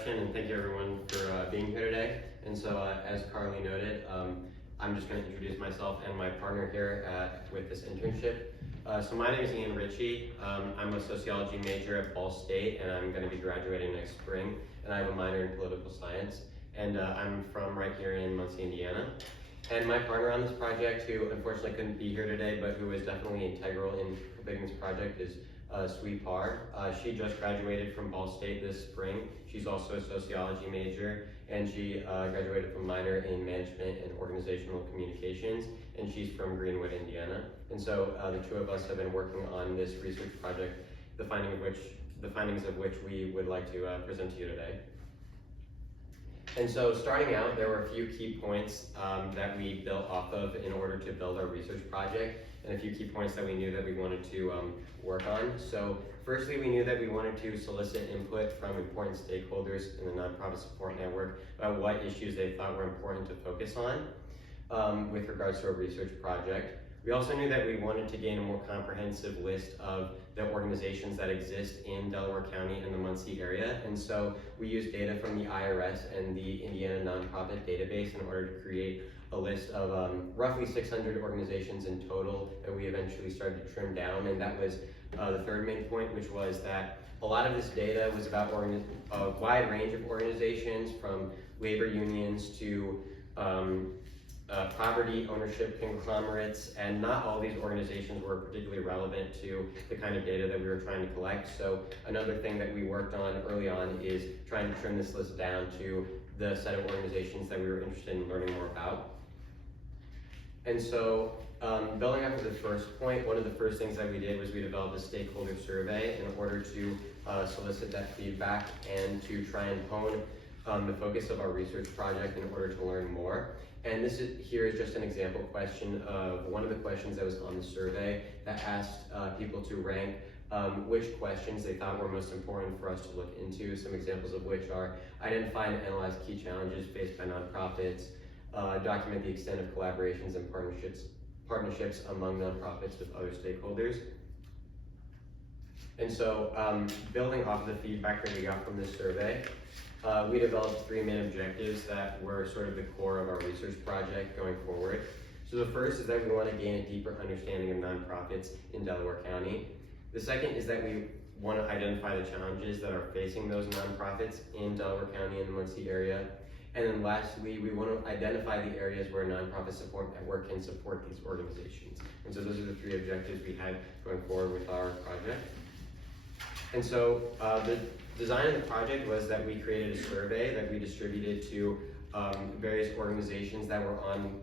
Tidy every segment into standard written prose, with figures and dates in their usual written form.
introduction, and thank you everyone for being here today. And so, as Carly noted, I'm just going to introduce myself and my partner here with this internship. So my name is Ian Ritchey. I'm a sociology major at Ball State, and I'm going to be graduating next spring. And I have a minor in political science. And I'm from right here in Muncie, Indiana. And my partner on this project, who unfortunately couldn't be here today, but who is definitely integral in completing this project, is Sui Par. She just graduated from Ball State this spring. She's also a sociology major, and she graduated from minor in management and organizational communications, and she's from Greenwood, Indiana. And so the two of us have been working on this research project, the findings of which we would like to present to you today. And so starting out, there were a few key points that we built off of in order to build our research project, and a few key points that we knew that we wanted to work on. So firstly, we knew that we wanted to solicit input from important stakeholders in the nonprofit support network about what issues they thought were important to focus on with regards to a research project. We also knew that we wanted to gain a more comprehensive list of the organizations that exist in Delaware County and the Muncie area. And so we used data from the IRS and the Indiana Nonprofit Database in order to create a list of roughly 600 organizations in total that we eventually started to trim down. And that was the third main point, which was that a lot of this data was about a wide range of organizations, from labor unions to property ownership conglomerates, and not all these organizations were particularly relevant to the kind of data that we were trying to collect. So another thing that we worked on early on is trying to trim this list down to the set of organizations that we were interested in learning more about. And so building up to the first point, one of the first things that we did was we developed a stakeholder survey in order to solicit that feedback and to try and hone the focus of our research project in order to learn more. And here is just an example question of one of the questions that was on the survey that asked people to rank which questions they thought were most important for us to look into. Some examples of which are: identify and analyze key challenges faced by nonprofits, document the extent of collaborations and partnerships among nonprofits with other stakeholders. And so building off the feedback that we got from this survey, we developed three main objectives that were sort of the core of our research project going forward. So the first is that we want to gain a deeper understanding of nonprofits in Delaware County. The second is that we want to identify the challenges that are facing those nonprofits in Delaware County and the Muncie area. And then lastly, we want to identify the areas where nonprofit support network can support these organizations. And so those are the three objectives we had going forward with our project. And so the design of the project was that we created a survey that we distributed to various organizations that were on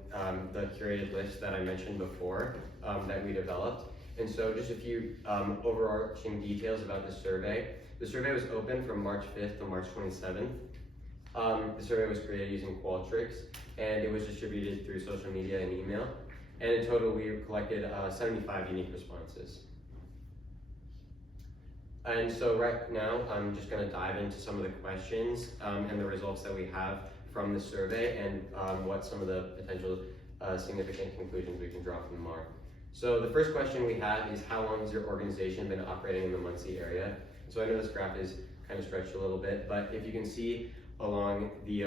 the curated list that I mentioned before that we developed. And so just a few overarching details about the survey. The survey was open from March 5th to March 27th. The survey was created using Qualtrics, and it was distributed through social media and email. And in total, we collected 75 unique responses. And so right now, I'm just going to dive into some of the questions and the results that we have from the survey, and what some of the potential significant conclusions we can draw from them are. So the first question we have is: how long has your organization been operating in the Muncie area? So I know this graph is kind of stretched a little bit, but if you can see along the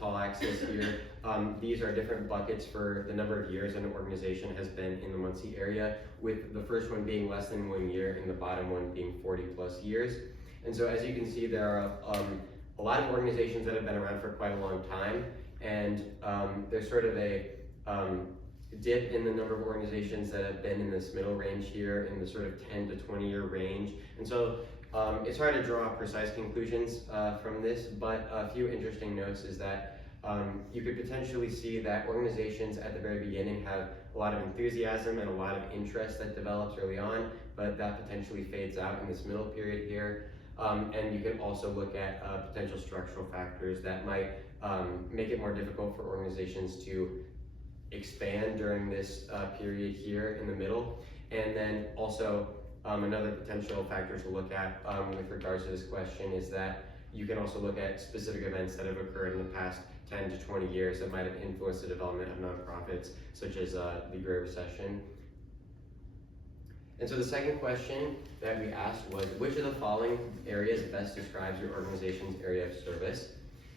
tall axis here, these are different buckets for the number of years an organization has been in the Muncie area, with the first one being less than 1 year and the bottom one being 40 plus years. And so as you can see, there are a lot of organizations that have been around for quite a long time, and there's sort of a dip in the number of organizations that have been in this middle range here, in the sort of 10 to 20 year range. And so it's hard to draw precise conclusions from this, but a few interesting notes is that you could potentially see that organizations at the very beginning have a lot of enthusiasm and a lot of interest that develops early on, but that potentially fades out in this middle period here. And you can also look at potential structural factors that might make it more difficult for organizations to expand during this period here in the middle. And then also another potential factor to look at with regards to this question is that you can also look at specific events that have occurred in the past 10 to 20 years that might have influenced the development of nonprofits, such as the Great Recession. And so the second question that we asked was, which of the following areas best describes your organization's area of service?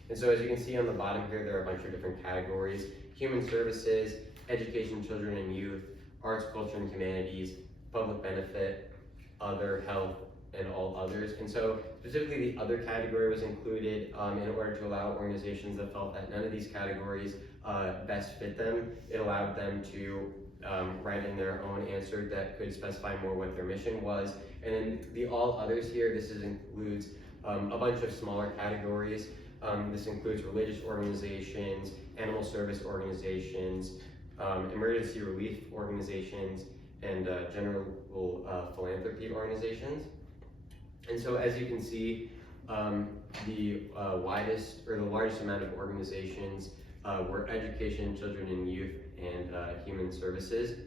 And so as you can see on the bottom here, there are a bunch of different categories: human services, education, children and youth, arts, culture and humanities, public benefit, other, health, and all others. And so specifically the other category was included in order to allow organizations that felt that none of these categories best fit them. It allowed them to write in their own answer that could specify more what their mission was. And then the all others here, includes a bunch of smaller categories. This includes religious organizations, animal service organizations, emergency relief organizations, and general philanthropy organizations. And so as you can see, the largest amount of organizations were education, children and youth, and human services.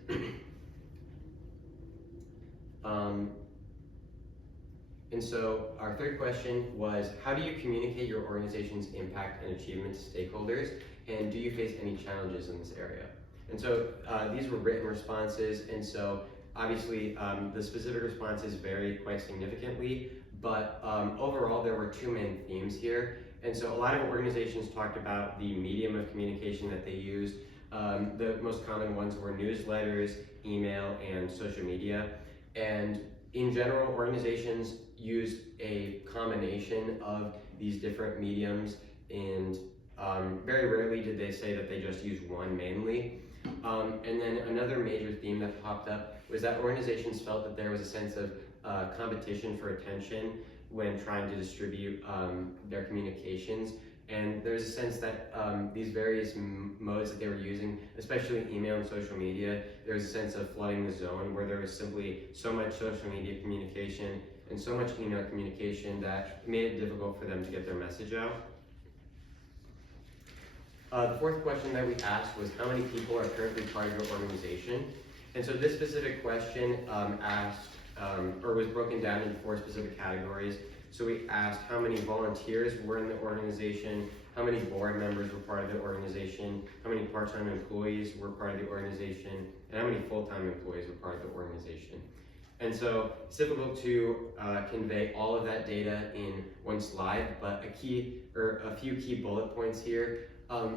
And so our third question was, how do you communicate your organization's impact and achievements to stakeholders? And do you face any challenges in this area? And so these were written responses, and so obviously the specific responses vary quite significantly, but overall there were two main themes here. And so a lot of organizations talked about the medium of communication that they used. The most common ones were newsletters, email, and social media. And in general, organizations used a combination of these different mediums, and very rarely did they say that they just used one mainly. And then another major theme that popped up was that organizations felt that there was a sense of competition for attention when trying to distribute their communications. And there's a sense that these various modes that they were using, especially email and social media, there was a sense of flooding the zone where there was simply so much social media communication and so much email communication that it made it difficult for them to get their message out. The fourth question that we asked was, how many people are currently part of your organization? And so this specific question was broken down into 4 specific categories. So we asked how many volunteers were in the organization, how many board members were part of the organization, how many part-time employees were part of the organization, and how many full-time employees were part of the organization. And so it's difficult to convey all of that data in one slide, but a few key bullet points here.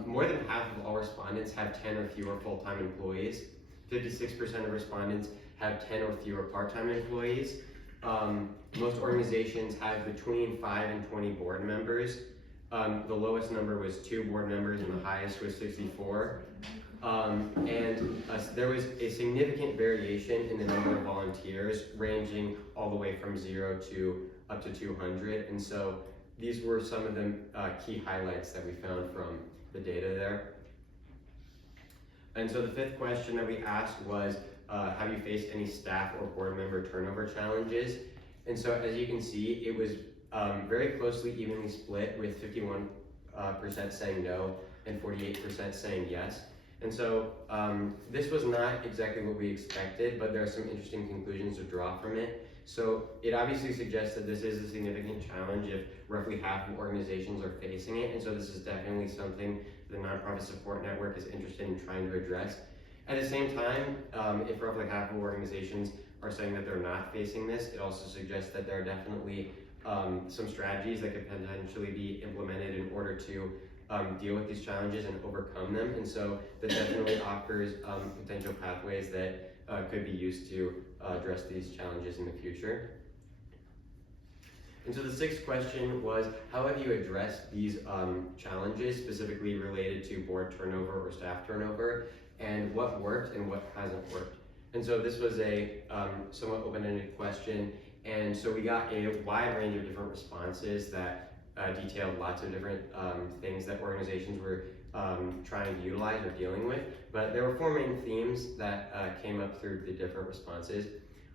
More than half of all respondents have 10 or fewer full-time employees. 56% of respondents have 10 or fewer part-time employees. Most organizations have between 5 and 20 board members. The lowest number was 2 board members and the highest was 64. There was a significant variation in the number of volunteers, ranging all the way from 0 to up to 200. And so these were some of the key highlights that we found from the data there. And so the fifth question that we asked was, have you faced any staff or board member turnover challenges? And so as you can see, it was very closely evenly split, with 51% saying no and 48% saying yes. And so this was not exactly what we expected, but there are some interesting conclusions to draw from it. So it obviously suggests that this is a significant challenge if roughly half of organizations are facing it. And so this is definitely something the Nonprofit Support Network is interested in trying to address. At the same time, if roughly half of organizations are saying that they're not facing this, it also suggests that there are definitely some strategies that could potentially be implemented in order to deal with these challenges and overcome them. And so that definitely offers potential pathways that could be used to address these challenges in the future. And so the sixth question was, how have you addressed these challenges specifically related to board turnover or staff turnover, and what worked and what hasn't worked? And so this was a somewhat open-ended question, and so we got a wide range of different responses that detailed lots of different things that organizations were trying to utilize or dealing with. But there were 4 main themes that came up through the different responses.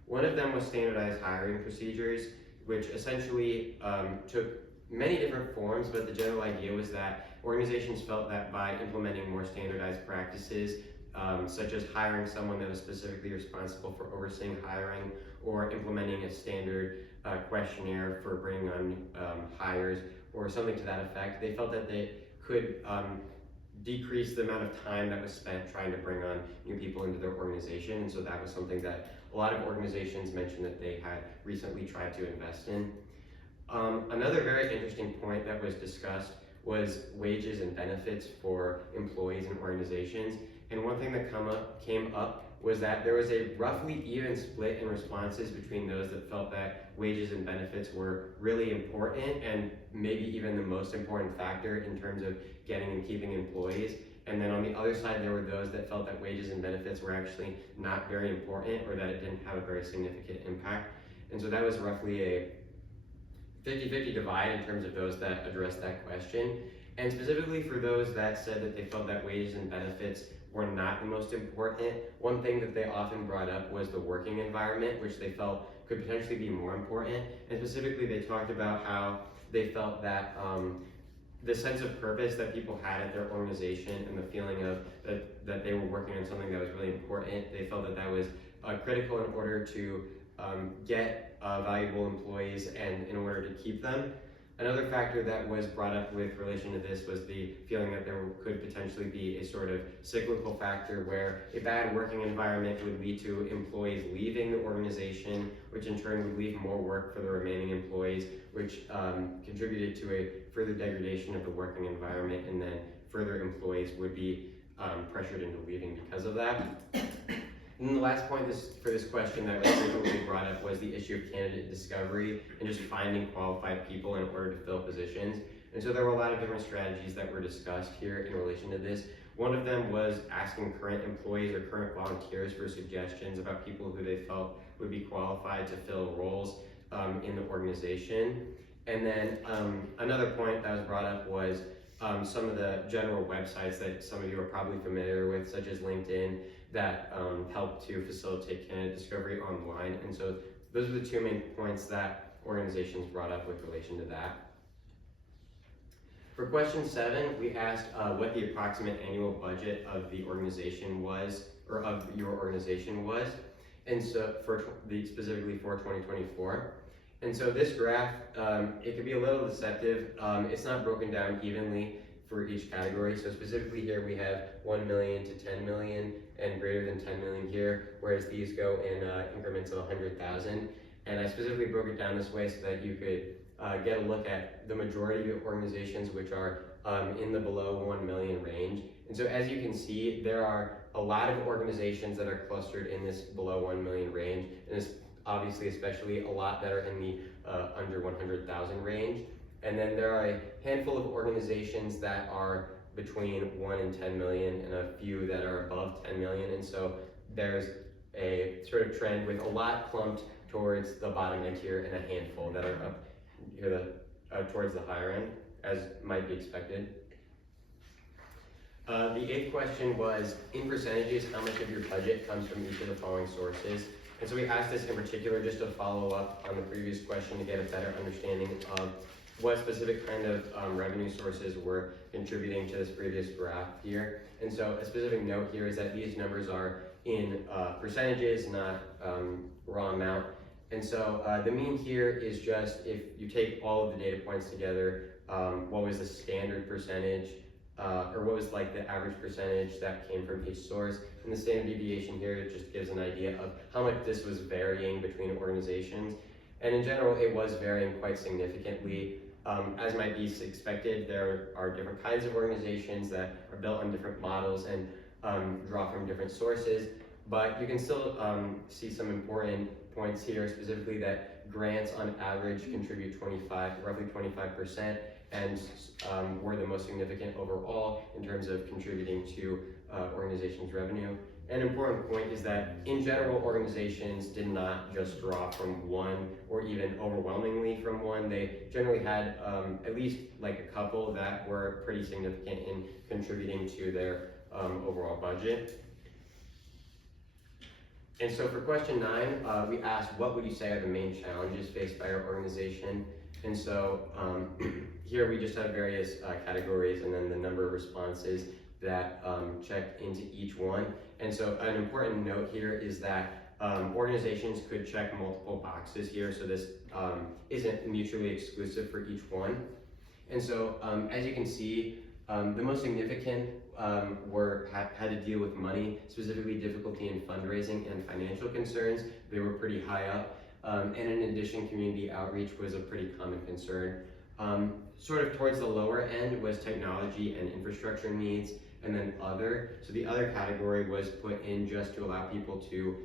One of them was standardized hiring procedures, which essentially took many different forms, but the general idea was that organizations felt that by implementing more standardized practices, such as hiring someone that was specifically responsible for overseeing hiring, or implementing a standard questionnaire for bringing on hires, or something to that effect, they felt that they could decrease the amount of time that was spent trying to bring on new people into their organization. And so that was something that a lot of organizations mentioned that they had recently tried to invest in. Another very interesting point that was discussed was wages and benefits for employees and organizations. And one thing that came up was that there was a roughly even split in responses between those that felt that wages and benefits were really important and maybe even the most important factor in terms of getting and keeping employees. And then on the other side, there were those that felt that wages and benefits were actually not very important or that it didn't have a very significant impact. And so that was roughly a 50-50 divide in terms of those that addressed that question. And specifically for those that said that they felt that wages and benefits were not the most important, one thing that they often brought up was the working environment, which they felt could potentially be more important. And specifically, they talked about how they felt that the sense of purpose that people had at their organization and the feeling of that they were working on something that was really important, they felt that that was critical in order to get valuable employees and in order to keep them. Another factor that was brought up with relation to this was the feeling that there could potentially be a sort of cyclical factor where a bad working environment would lead to employees leaving the organization, which in turn would leave more work for the remaining employees, which contributed to a further degradation of the working environment, and then further employees would be pressured into leaving because of that. And then the last point for this question that was frequently brought up was the issue of candidate discovery and just finding qualified people in order to fill positions. And so there were a lot of different strategies that were discussed here in relation to this. One of them was asking current employees or current volunteers for suggestions about people who they felt would be qualified to fill roles in the organization. And then another point that was brought up was some of the general websites that some of you are probably familiar with, such as LinkedIn, that help to facilitate candidate discovery online. And so those are the two main points that organizations brought up with relation to that. For question 7, we asked what the approximate annual budget of the organization was, or of your organization was, and so specifically for 2024. And so this graph, it can be a little deceptive. It's not broken down evenly for each category. So specifically here we have 1 million to 10 million and greater than 10 million here, whereas these go in increments of 100,000. And I specifically broke it down this way so that you could get a look at the majority of organizations which are in the below 1 million range. And so as you can see, there are a lot of organizations that are clustered in this below 1 million range, and it's obviously especially a lot that are in the under 100,000 range. And then there are a handful of organizations that are between 1 and 10 million and a few that are above 10 million. And so there's a sort of trend with a lot clumped towards the bottom end here and a handful that are up here towards the higher end, as might be expected. The 8th question was, in percentages, how much of your budget comes from each of the following sources? And so we asked this in particular just to follow up on the previous question to get a better understanding of what specific kind of revenue sources were contributing to this previous graph here. And so a specific note here is that these numbers are in percentages, not raw amount. And so the mean here is just if you take all of the data points together, what was the standard percentage, or what was like the average percentage that came from each source. And the standard deviation here just gives an idea of how much this was varying between organizations. And in general, it was varying quite significantly. As might be expected, there are different kinds of organizations that are built on different models and draw from different sources. But you can still see some important points here, specifically that grants on average contribute roughly 25%, and were the most significant overall in terms of contributing to organizations' revenue. An important point is that in general, organizations did not just draw from one or even overwhelmingly from one. They generally had at least like a couple that were pretty significant in contributing to their overall budget. And so for question 9, we asked, what would you say are the main challenges faced by our organization? And so here we just have various categories and then the number of responses that check into each one. And so an important note here is that organizations could check multiple boxes here, so this isn't mutually exclusive for each one. And so as you can see, The most significant had to deal with money, specifically difficulty in fundraising and financial concerns. They were pretty high up. And in addition, community outreach was a pretty common concern. Sort of towards the lower end was technology and infrastructure needs, and then other. So the other category was put in just to allow people to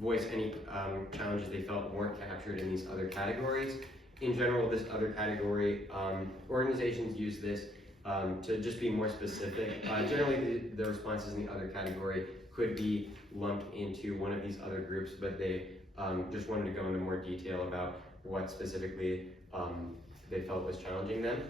voice any challenges they felt weren't captured in these other categories. In general, this other category, organizations use this to just be more specific. Generally, the responses in the other category could be lumped into one of these other groups, but they just wanted to go into more detail about what specifically they felt was challenging them.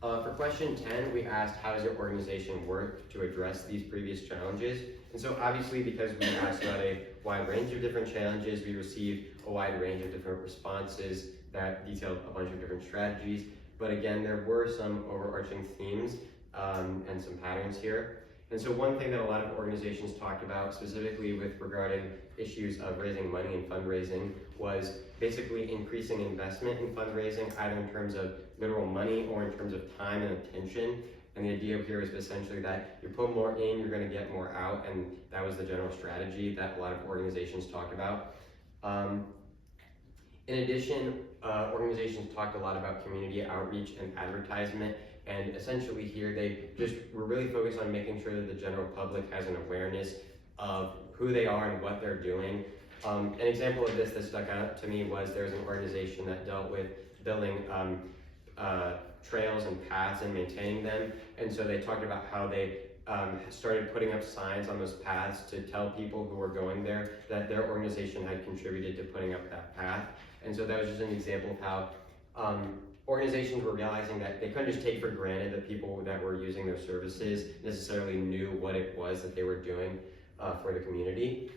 For question 10, we asked, how does your organization work to address these previous challenges? And so obviously, because we asked about a wide range of different challenges, we received a wide range of different responses that detailed a bunch of different strategies. But again, there were some overarching themes and some patterns here. And so one thing that a lot of organizations talked about, specifically with regarding issues of raising money and fundraising, was basically increasing investment in fundraising, either in terms of literal money or in terms of time and attention. And the idea here is essentially that you put more in, you're going to get more out, and that was the general strategy that a lot of organizations talked about. In addition, organizations talked a lot about community outreach and advertisement, and essentially here they just were really focused on making sure that the general public has an awareness of who they are and what they're doing. An example of this that stuck out to me was there was an organization that dealt with building trails and paths and maintaining them, and so they talked about how they started putting up signs on those paths to tell people who were going there that their organization had contributed to putting up that path. And so that was just an example of how organizations were realizing that they couldn't just take for granted that people that were using their services necessarily knew what it was that they were doing for the community.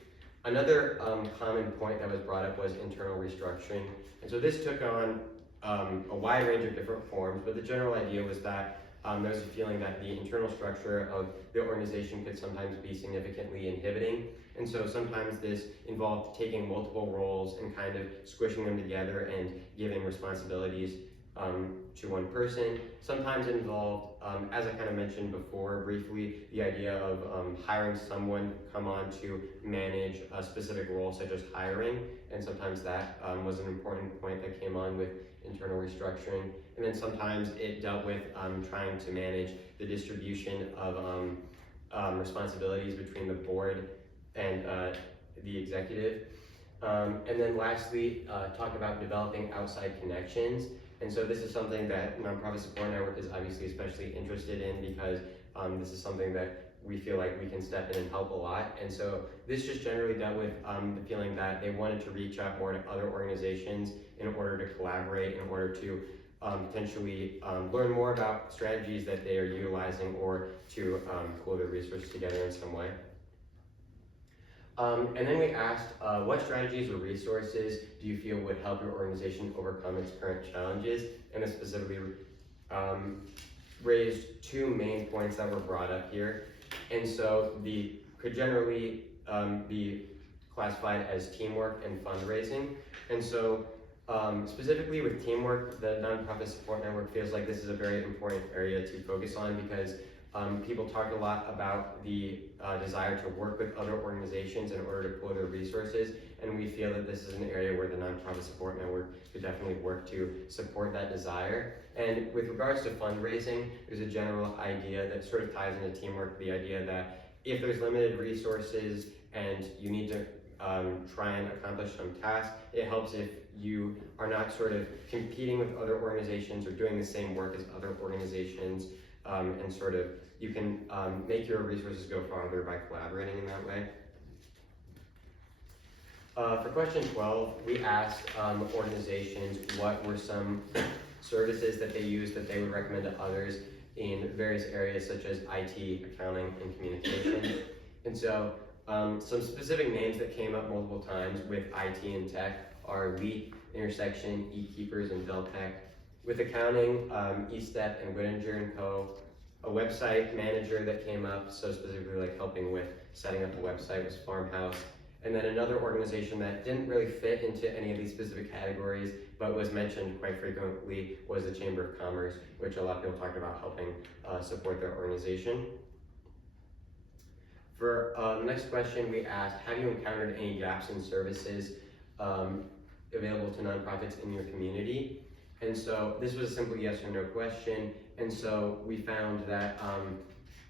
Another common point that was brought up was internal restructuring. And so this took on a wide range of different forms, but the general idea was that there was a feeling that the internal structure of the organization could sometimes be significantly inhibiting. And so sometimes this involved taking multiple roles and kind of squishing them together and giving responsibilities to one person. Sometimes it involved, as I kind of mentioned before briefly, the idea of hiring someone to come on to manage a specific role, such as hiring, and sometimes that was an important point that came on with internal restructuring. And then sometimes it dealt with trying to manage the distribution of responsibilities between the board and the executive. And then lastly, talk about developing outside connections. And so this is something that Nonprofit Support Network is obviously especially interested in, because this is something that we feel like we can step in and help a lot. And so this just generally dealt with the feeling that they wanted to reach out more to other organizations in order to collaborate, in order to potentially learn more about strategies that they are utilizing, or to pool their resources together in some way. And then we asked, what strategies or resources do you feel would help your organization overcome its current challenges? And it specifically raised two main points that were brought up here. And so could generally be classified as teamwork and fundraising. And so specifically with teamwork, the Nonprofit Support Network feels like this is a very important area to focus on, because people talk a lot about the desire to work with other organizations in order to pool their resources, and we feel that this is an area where the Nonprofit Support Network could definitely work to support that desire. And with regards to fundraising, there's a general idea that sort of ties into teamwork, the idea that if there's limited resources and you need to try and accomplish some task, it helps if you are not sort of competing with other organizations or doing the same work as other organizations, and sort of you can make your resources go farther by collaborating in that way. For question 12, we asked organizations what were some services that they use that they would recommend to others in various areas such as IT, accounting, and communication. And so some specific names that came up multiple times with IT and tech are Leap, Intersection, eKeepers, and Deltec. With accounting, eStep and Whittinger & Co. A website manager that came up, so specifically like helping with setting up a website, was Farmhouse. And then another organization that didn't really fit into any of these specific categories, but was mentioned quite frequently, was the Chamber of Commerce, which a lot of people talked about helping support their organization. For the next question, we asked, have you encountered any gaps in services available to nonprofits in your community? And so this was a simple yes or no question. And so we found that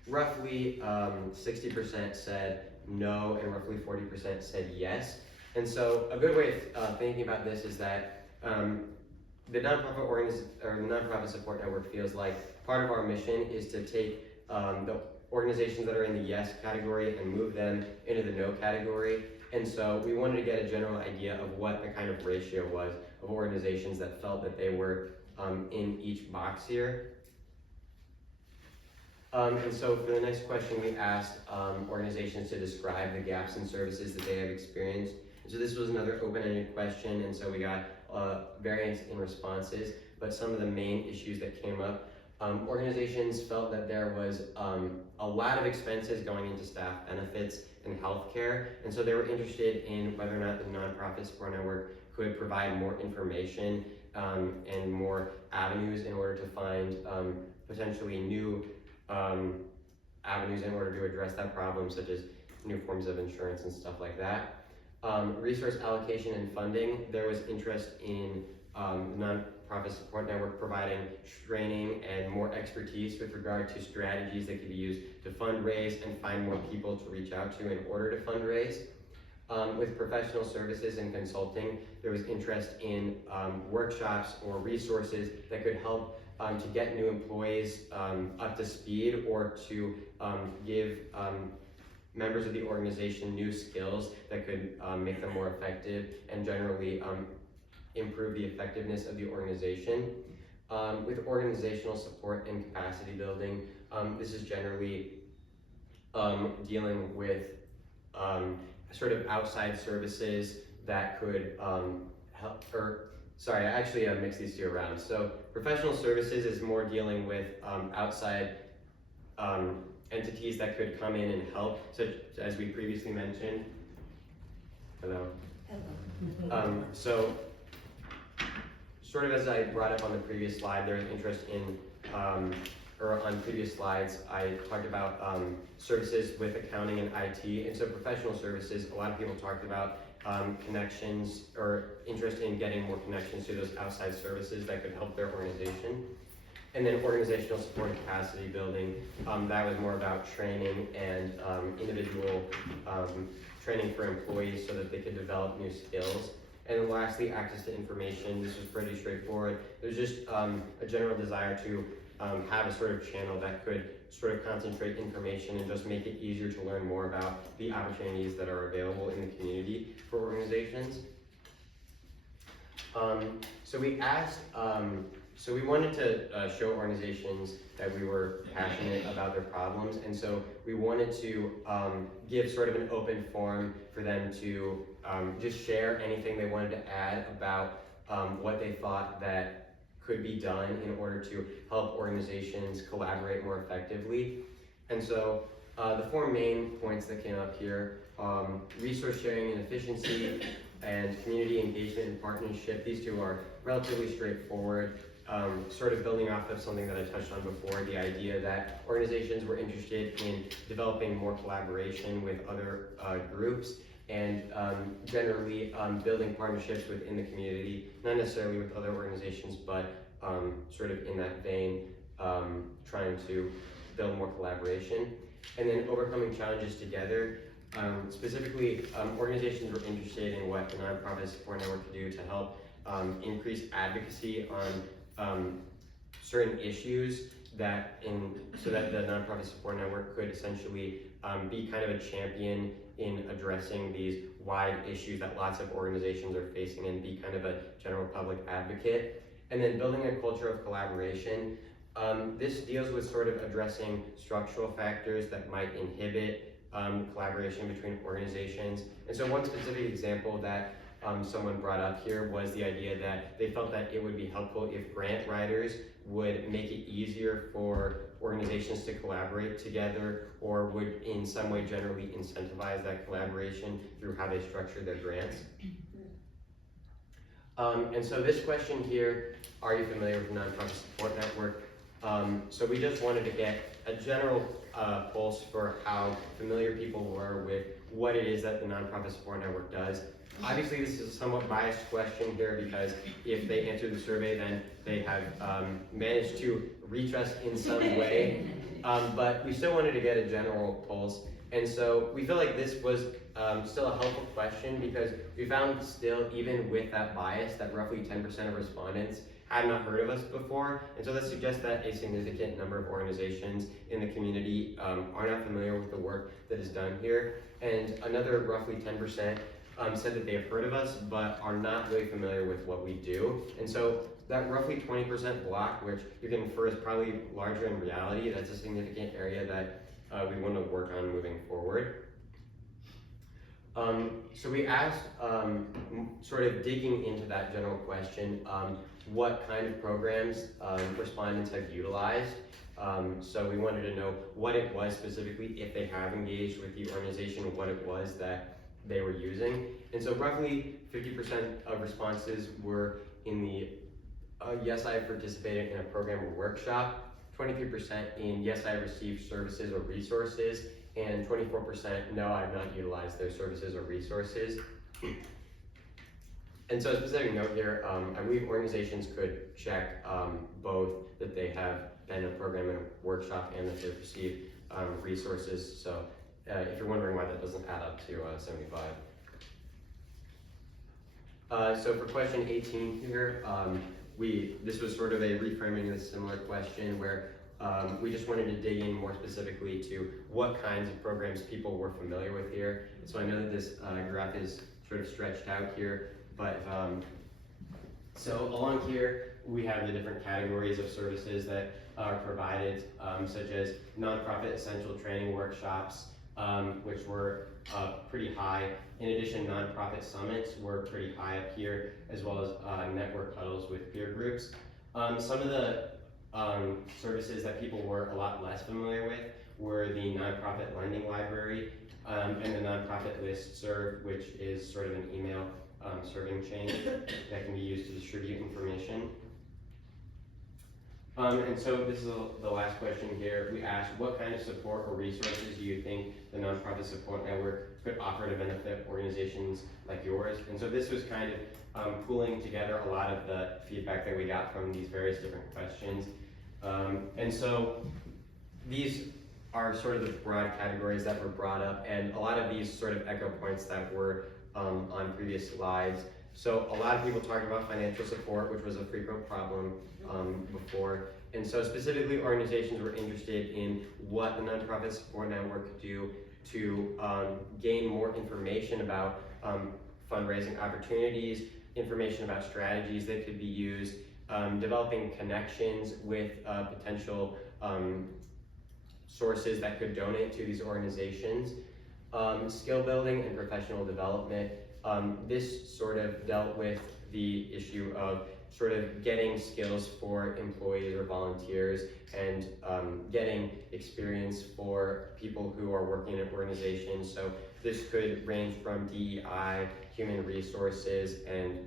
roughly 60% said no and roughly 40% said yes. And so a good way of thinking about this is that the nonprofit support network feels like part of our mission is to take the organizations that are in the yes category and move them into the no category. And so we wanted to get a general idea of what the kind of ratio was of organizations that felt that they were in each box here. And so for the next question, we asked organizations to describe the gaps in services that they have experienced. And so this was another open-ended question, and so we got variance in responses, but some of the main issues that came up, organizations felt that there was a lot of expenses going into staff benefits and healthcare, and so they were interested in whether or not the nonprofit support network could provide more information and more avenues in order to find potentially new avenues in order to address that problem, such as new forms of insurance and stuff like that. Resource allocation and funding, there was interest in the nonprofit support network providing training and more expertise with regard to strategies that could be used to fundraise and find more people to reach out to in order to fundraise. With professional services and consulting, there was interest in workshops or resources that could help to get new employees up to speed or to give members of the organization new skills that could make them more effective and generally improve the effectiveness of the organization. With organizational support and capacity building, this is generally dealing with sort of outside services that could help, or sorry, I actually mixed these two around. So professional services is more dealing with outside entities that could come in and help, such as we previously mentioned. Hello. Hello. So sort of as I brought up on the previous slide, there's interest in, or on previous slides, I talked about services with accounting and IT, and so professional services, a lot of people talked about connections or interest in getting more connections to those outside services that could help their organization. And then organizational support and capacity building, that was more about training and individual training for employees so that they could develop new skills. And then lastly, access to information. This was pretty straightforward. There's just a general desire to have a sort of channel that could sort of concentrate information and just make it easier to learn more about the opportunities that are available in the community for organizations. So we asked, so we wanted to show organizations that we were passionate about their problems, and so we wanted to give sort of an open forum for them to just share anything they wanted to add about what they thought that could be done in order to help organizations collaborate more effectively. And so the four main points that came up here, resource sharing and efficiency and community engagement and partnership. These two are relatively straightforward, sort of building off of something that I touched on before, the idea that organizations were interested in developing more collaboration with other groups and generally building partnerships within the community, not necessarily with other organizations, but sort of in that vein, trying to build more collaboration. And then overcoming challenges together. Specifically, organizations were interested in what the nonprofit support network could do to help increase advocacy on certain issues so that the nonprofit support network could essentially be kind of a champion in addressing these wide issues that lots of organizations are facing and be kind of a general public advocate. And then building a culture of collaboration. This deals with sort of addressing structural factors that might inhibit collaboration between organizations. And so one specific example that someone brought up here was the idea that they felt that it would be helpful if grant writers would make it easier for organizations to collaborate together, or would in some way generally incentivize that collaboration through how they structure their grants. And so this question here, are you familiar with the Nonprofit Support Network? So we just wanted to get a general pulse for how familiar people were with what it is that the Nonprofit Support Network does. Obviously, this is a somewhat biased question here because if they answer the survey, then they have managed to reach us in some way. But we still wanted to get a general pulse. And so we feel like this was still a helpful question because we found still, even with that bias, that roughly 10% of respondents had not heard of us before. And so that suggests that a significant number of organizations in the community are not familiar with the work that is done here. And another roughly 10% said that they have heard of us, but are not really familiar with what we do. And so that roughly 20% block, which you can infer is probably larger in reality, that's a significant area that we want to work on moving forward. So we asked, sort of digging into that general question, what kind of programs respondents have utilized. So we wanted to know what it was specifically, if they have engaged with the organization, what it was that they were using. And so roughly 50% of responses were in the yes, I have participated in a program or workshop, 23% in yes, I have received services or resources, and 24% no, I have not utilized those services or resources. And so a specific note here, I believe organizations could check both that they have been in a program and a workshop and that they've received resources. So if you're wondering why that doesn't add up to 75. So for question 18 here, this was sort of a reframing of a similar question where we just wanted to dig in more specifically to what kinds of programs people were familiar with here. So I know that this graph is sort of stretched out here, but so along here we have the different categories of services that are provided, such as nonprofit essential training workshops, which were pretty high. In addition, nonprofit summits were pretty high up here, as well as network huddles with peer groups. Some of the services that people were a lot less familiar with were the nonprofit lending library and the nonprofit listserv, which is sort of an email serving chain that can be used to distribute information. And so this is the last question here. We asked, what kind of support or resources do you think the Nonprofit Support Network could offer to benefit organizations like yours? And so this was kind of pulling together a lot of the feedback that we got from these various different questions. And so these are sort of the broad categories that were brought up, and a lot of these sort of echo points that were on previous slides. So a lot of people talked about financial support, which was a frequent problem before. And so specifically organizations were interested in what the Nonprofit Support Network could do to gain more information about fundraising opportunities, information about strategies that could be used, developing connections with potential sources that could donate to these organizations, skill building and professional development. This sort of dealt with the issue of sort of getting skills for employees or volunteers and getting experience for people who are working in organizations. So this could range from DEI, human resources, and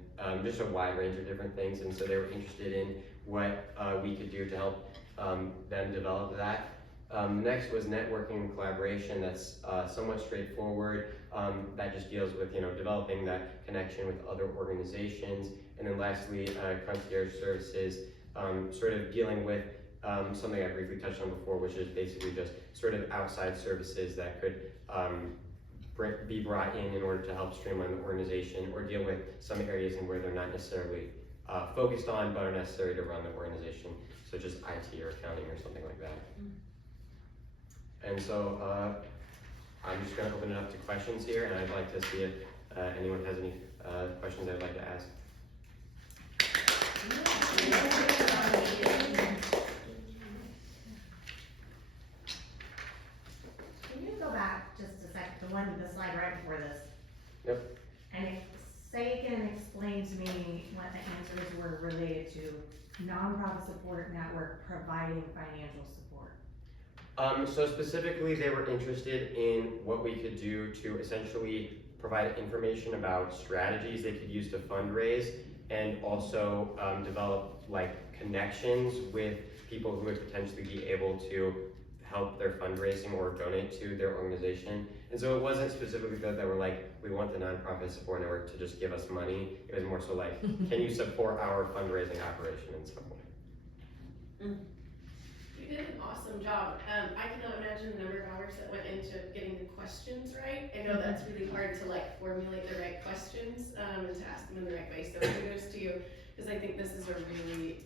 just a wide range of different things. And so they were interested in what we could do to help them develop that. Next was networking and collaboration. That's somewhat straightforward. That just deals with developing that connection with other organizations. And then lastly, concierge services, sort of dealing with something I briefly touched on before, which is basically just sort of outside services that could be brought in order to help streamline the organization or deal with some areas in where they're not necessarily focused on but are necessary to run the organization, such as IT or accounting or something like that. And so I'm just going to open it up to questions here, and I'd like to see if anyone has any questions they'd like to ask. Can you go back just a second to the slide right before this? Yep. And say Nonprofit Support Network providing financial support? So specifically, they were interested in what we could do to essentially provide information about strategies they could use to fundraise, and also develop like connections with people who would potentially be able to help their fundraising or donate to their organization. And so it wasn't specifically that they were like, we want the Nonprofit Support Network to just give us money. It was more so like, can you support our fundraising operation in some way? You did an awesome job. I cannot imagine the number of hours that went into getting the questions right. I know that's really hard to like formulate the right questions and to ask them in the right way. So kudos to you, because I think this is a really,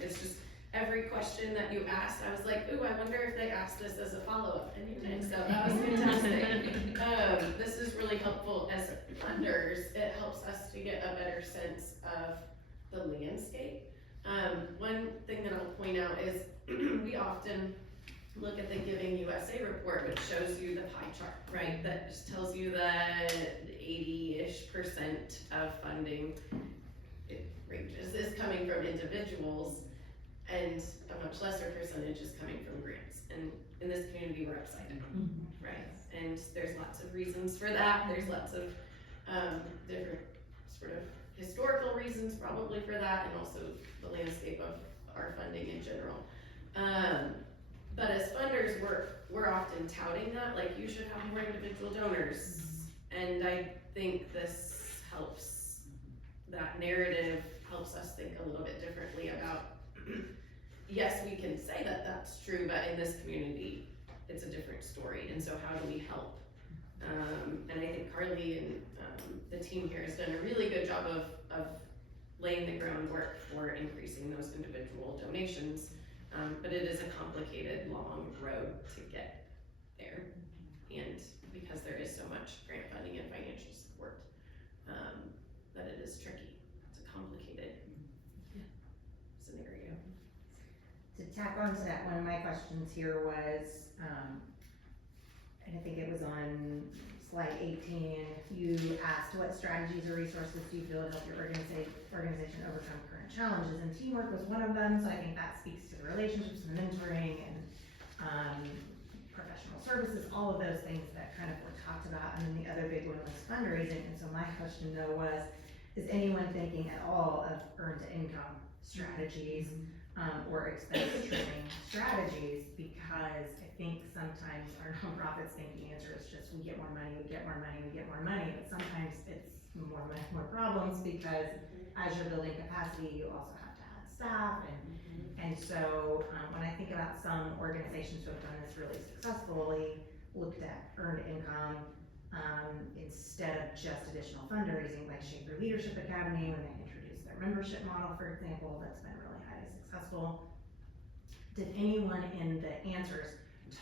it's just every question that you asked, I was like, ooh, I wonder if they asked this as a follow-up, and you did. So that was fantastic. This is really helpful as funders. It helps us to get a better sense of the landscape. One thing that I'll point out is we often look at the Giving USA report, which shows you the pie chart, right? That just tells you that 80-ish% of funding, it ranges, is coming from individuals, and a much lesser percentage is coming from grants. And in this community, we're upside down, right? And there's lots of reasons for that. There's lots of different sort of historical reasons probably for that, and also the landscape of our funding in general. But as funders, we're often touting that, like, you should have more individual donors. And I think this helps, that narrative helps us think a little bit differently about, yes, we can say that that's true, but in this community, it's a different story. And so how do we help? And I think Carly and the team here has done a really good job of laying the groundwork for increasing those individual donations. But it is a complicated, long road to get there. And because there is so much grant funding and financial support, that it is tricky. It's a complicated scenario. To tack on to that, one of my questions here was, and I think it was on slide 18, you asked what strategies or resources do you feel to help your organization overcome current challenges, and teamwork was one of them. So I think that speaks to the relationships and mentoring and professional services, all of those things that kind of were talked about. And then the other big one was fundraising. And so my question though was, is anyone thinking at all of earned income strategies or expense trimming strategies? Because I think sometimes our nonprofits think the answer is just we get more money, we get more money, we get more money, but sometimes it's more money, more problems, because as you're building capacity, you also have to add staff, and so when I think about some organizations who have done this really successfully, looked at earned income instead of just additional fundraising, like Shaper Leadership Academy, when they introduced their membership model, for example, that's been really highly successful. Did anyone in the answers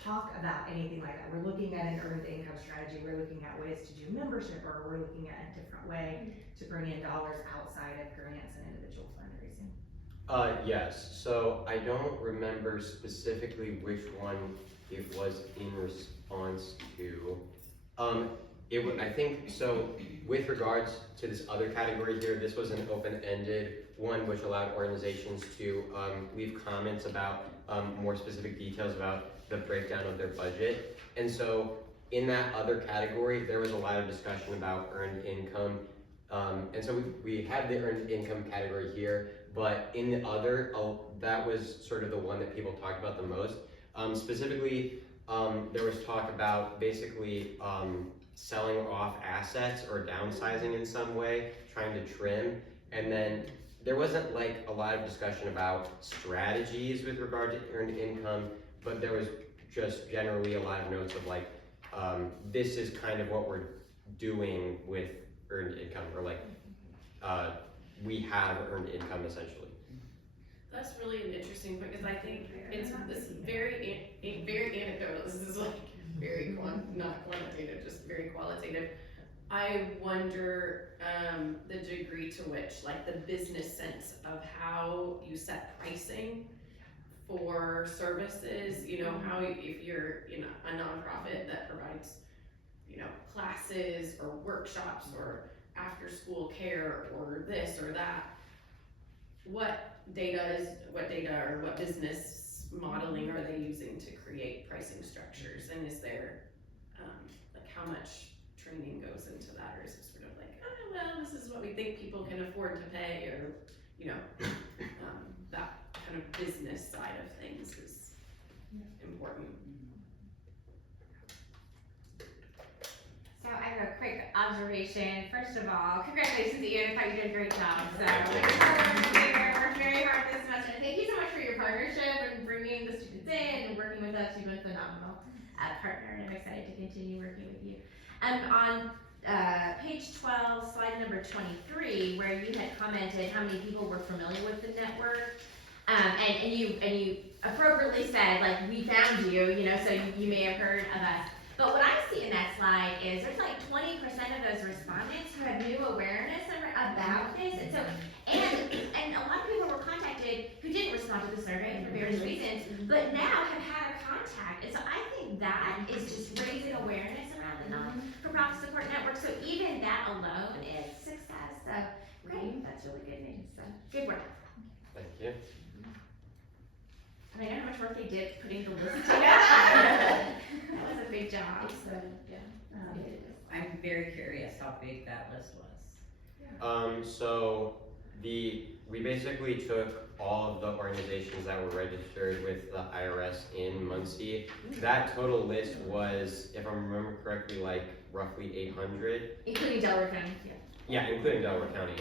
talk about anything like that? We're looking at an earned income strategy, we're looking at ways to do membership, or we're looking at a different way to bring in dollars outside of grants and individual fundraising. Yes, so I don't remember specifically which one it was in response to. I think, so with regards to this other category here, this was an open-ended one which allowed organizations to leave comments about more specific details about the breakdown of their budget. And so in that other category, there was a lot of discussion about earned income. And so we had the earned income category here, but in the other, that was sort of the one that people talked about the most. Specifically, there was talk about basically selling off assets or downsizing in some way, trying to trim. And then there wasn't like a lot of discussion about strategies with regard to earned income, but there was just generally a lot of notes of like, this is kind of what we're doing with earned income, or like, we have earned income essentially. That's really an interesting point, because I think it's this very anecdotal. This is like very not quantitative, just very qualitative. I wonder the degree to which, like, the business sense of how you set pricing for services, you know, how if you're, you know, a nonprofit that provides, you know, classes or workshops or after school care or this or that, what what data or what business modeling are they using to create pricing structures, and is there, like how much training goes into that, or is it sort of like, oh, well, this is what we think people can afford to pay, or, you know, that kind of business side of things is important. So I have a quick observation. First of all, congratulations, Ian. I thought you did a great job. So worked very hard this semester. Thank you so much for your partnership and bringing the students in and working with us. You've been a phenomenal partner, and I'm excited to continue working with you. On page 12, slide number 23, where you had commented how many people were familiar with the network, and you appropriately said, like, we found you, you know, so you may have heard of us. But what I see in that slide is there's like 20% of those respondents who have new awareness about this, and so and a lot of people were contacted who didn't respond to the survey for various reasons, but now have had a contact, and so I think that is just raising awareness around the non-for-profit support network. So even that alone is success. So great, that's really good news. So good work. Thank you. I mean, I know how much work they did putting the list together. That was a big job. So yeah. I'm very curious how big that list was. So we basically took all of the organizations that were registered with the IRS in Muncie. That total list was, if I remember correctly, like roughly 800. Including Delaware County. Yeah, including Delaware County.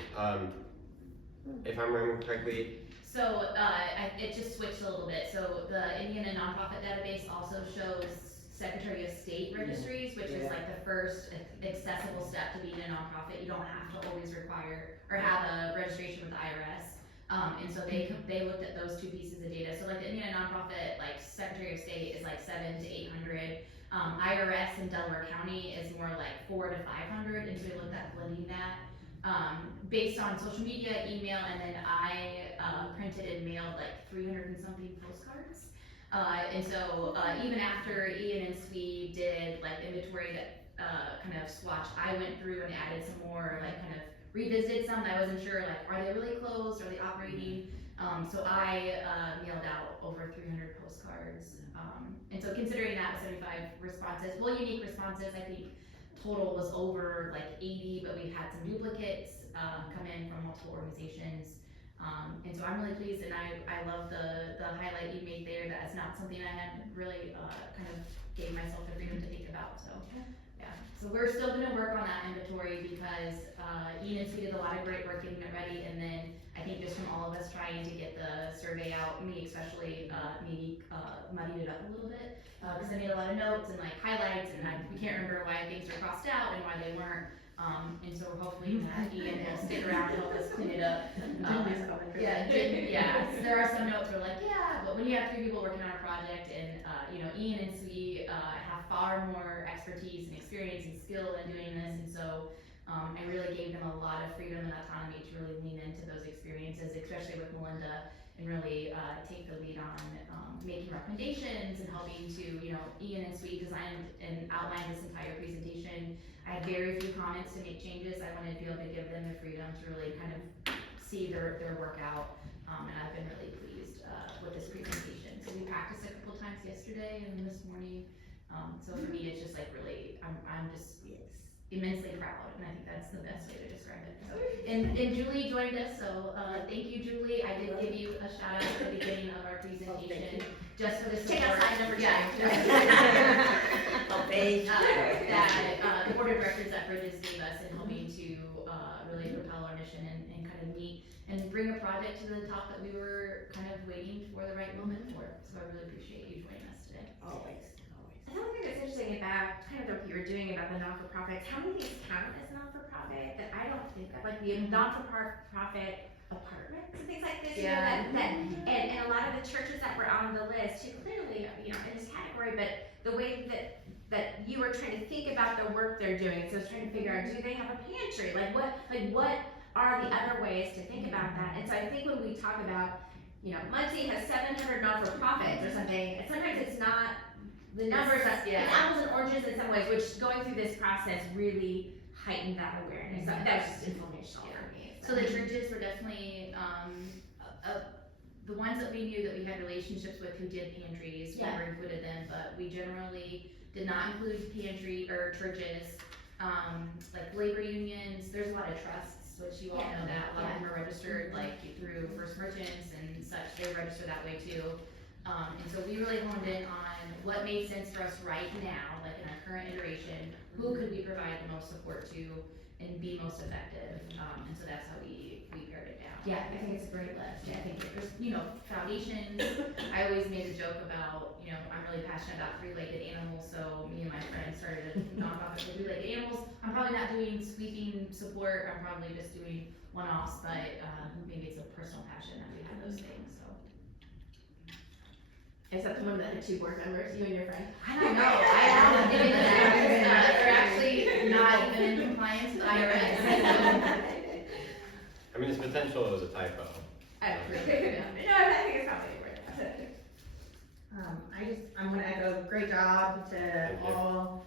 If I remember correctly. So it just switched a little bit. So the Indiana Nonprofit Database also shows Secretary of State registries, which is like the first accessible step to being a nonprofit. You don't have to always require or have a registration with the IRS. And so they looked at those two pieces of data. So like the Indiana Nonprofit, like Secretary of State is like 700 to 800. IRS in Delaware County is more like 400 to 500, and so we looked at blending that. Based on social media, email, and then I printed and mailed like 300 and something postcards. And so even after Ian and Swe did like inventory that kind of swatched, I went through and added some more, like kind of revisited some that I wasn't sure, like are they really closed, are they operating? So I mailed out over 300 postcards. And so considering that was 75 responses, well, unique responses, I think total was over like 80, but we've had some duplicates come in from multiple organizations. And so I'm really pleased, and I love the highlight you made there. That is not something I had really kind of gave myself the freedom to think about. So yeah, so we're still gonna work on that inventory because Ian and Sue did a lot of great work getting it ready, and then I think just from all of us trying to get the survey out, me especially, maybe muddied it up a little bit because I made a lot of notes and like highlights, and we can't remember why things were crossed out and why they weren't. And so hopefully Ian will stick around and help us clean it up. Yeah. So there are some notes where like, yeah, but when you have 3 people working on a project, and you know, Ian and Sue have far more expertise and experience and skill in doing this, and so I really gave them a lot of freedom and autonomy to really lean into those experiences, especially with Melinda, and really take the lead on making recommendations and helping to, you know, Ian and Sue designed and outlined this entire presentation. I had very few comments to make changes. I wanted to be able to give them the freedom to really kind of see their work out, and I've been really pleased with this presentation. So we practiced a couple times yesterday and this morning. So for me, it's just like really, I'm just immensely proud, and I think that's the best way to describe it. So, and Julie joined us, so thank you, Julie. I did give you a shout out at the beginning of our presentation, just for the support. Take out slide number 2. That the board of directors that Bridges gave us in helping to really propel our mission and kind of meet and bring a project to the top that we were kind of waiting for the right moment for. So I really appreciate you joining us today. Always. Another thing that's interesting about kind of the work you were doing about the non-for-profits, how many things count as non-for-profit that I don't think of, like the non-for-profit apartments and things like this, you know, and a lot of the churches that were on the list who clearly, you know, in this category, but the way that you were trying to think about the work they're doing, so I was trying to figure out, do they have a pantry? Like what are the other ways to think about that? And so I think when we talk about, you know, Muncie has 700 non-for-profits or something, and sometimes it's not, the numbers, it's apples and oranges in some ways, which going through this process really heightened that awareness. So that was just informational for me. So the churches were definitely the ones that we knew that we had relationships with who did pantries, we Yeah. were included them, but we generally did not include pantry or churches. Like labor unions, there's a lot of trusts, which you all Yeah. know that, a lot of Yeah. them are registered like through First Merchants and such, they register that way too. And so we really honed in on what made sense for us right now, like in our current iteration, who could we provide the most support to and be most effective, and so that's how we pared it down. Yeah, I think it's a great list. Yeah, I think there's, foundations, I always made a joke about, I'm really passionate about three-legged animals, so me and my friend started a nonprofit for three-legged animals. I'm probably not doing sweeping support, I'm probably just doing one-offs, but, maybe it's a personal passion that we have those things, so. Is that the one that had 2 board members, you and your friend? I don't know, I haven't given that, they're actually not even in compliance with IRS. I mean, its potential is a typo. I appreciate it. No, I think it's probably worth it. I'm gonna echo, great job to Thank you. all.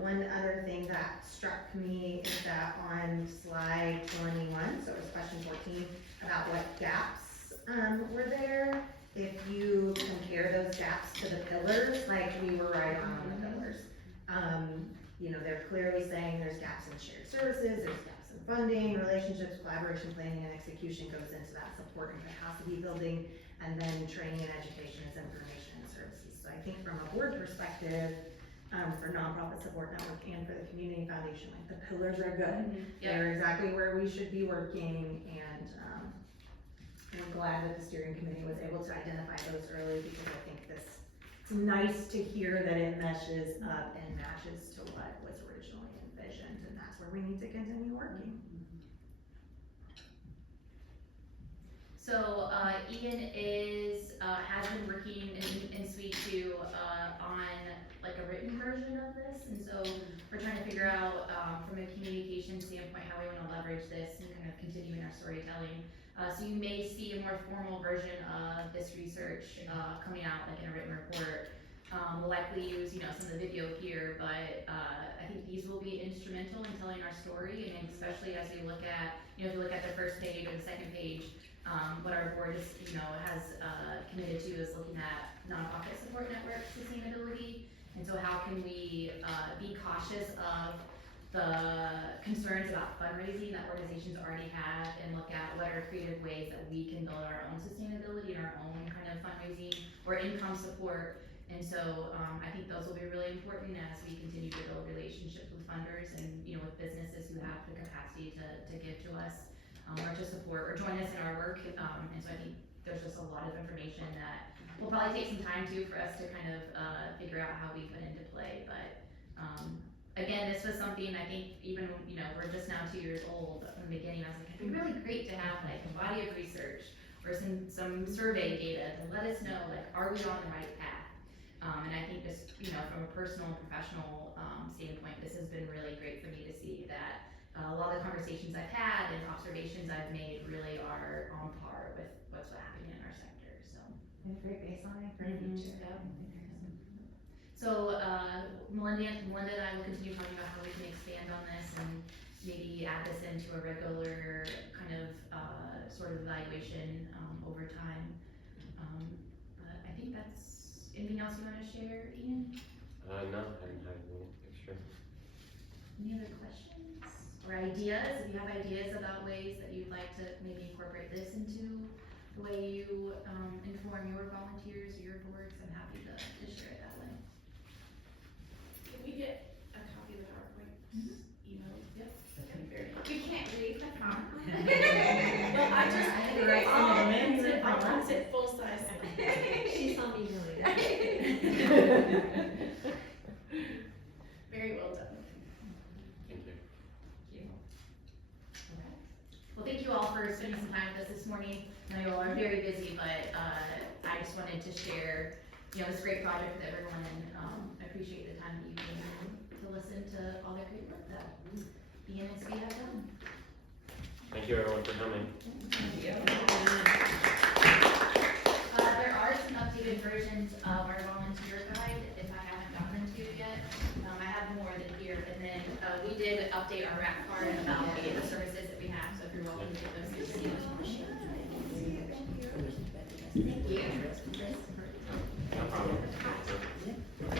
One other thing that struck me is that on slide 21, so it was question 14, about what gaps, were there. If you compare those gaps to the pillars, like we were right on the pillars. They're clearly saying there's gaps in shared services, there's gaps in funding, relationships, collaboration, planning, and execution goes into that support and capacity building, and then training and education is information and services. So I think from a board perspective, for nonprofit support network and for the community foundation, like the pillars are good. Yeah. They're exactly where we should be working, and I'm glad that the steering committee was able to identify those early, because I think it's nice to hear that it meshes up and matches to what was originally envisioned, and that's where we need to continue working. So, Ian has been working in Suite 2, on like a written version of this, and so we're trying to figure out, from a communication standpoint, how we wanna leverage this and kind of continue in our storytelling. So you may see a more formal version of this research, coming out like in a written report. We'll likely use, some of the video here, but, I think these will be instrumental in telling our story, and especially as you look at, if you look at the first page or the second page, what our board is, has committed to is looking at nonprofit support network sustainability. And so how can we be cautious of the concerns about fundraising that organizations already have, and look at what are creative ways that we can build our own sustainability and our own kind of fundraising or income support. And so I think those will be really important as we continue to build relationships with funders and, with businesses who have the capacity to give to us, or to support or join us in our work. And so I think there's just a lot of information that will probably take some time too for us to kind of figure out how we put into play. But again, this was something I think even, we're just now 2 years old, but from the beginning I was like, it'd be really great to have like a body of research or some survey data to let us know, like, are we on the right path? And I think just, from a personal and professional standpoint, this has been really great for me to see that a lot of the conversations I've had and observations I've made really are on par with what's happening in our sector, so. And a great baseline for the future. So, Melinda and I will continue talking about how we can expand on this and maybe add this into a regular kind of, sort of evaluation, over time. But I think that's, anything else you wanna share, Ian? No, I didn't have anything extra. Any other questions or ideas? If you have ideas about ways that you'd like to maybe incorporate this into the way you, inform your volunteers or your boards, I'm happy to share it that way. Can we get a copy of the PowerPoint emailed? Yep. Okay, very good. You can't read the phone. Well, I just, Right, I want it full size. She saw me really. Very well done. Thank you. Well, thank you all for spending some time with us this morning. I know you all are very busy, but, I just wanted to share, this great project with everyone, and, I appreciate the time that you came to listen to all the great work that Ian and Sue have done. Thank you everyone for coming. There are some updated versions of our volunteer guide, if I haven't gotten them to you yet. I have more than here, and then, we did update our rap card about the services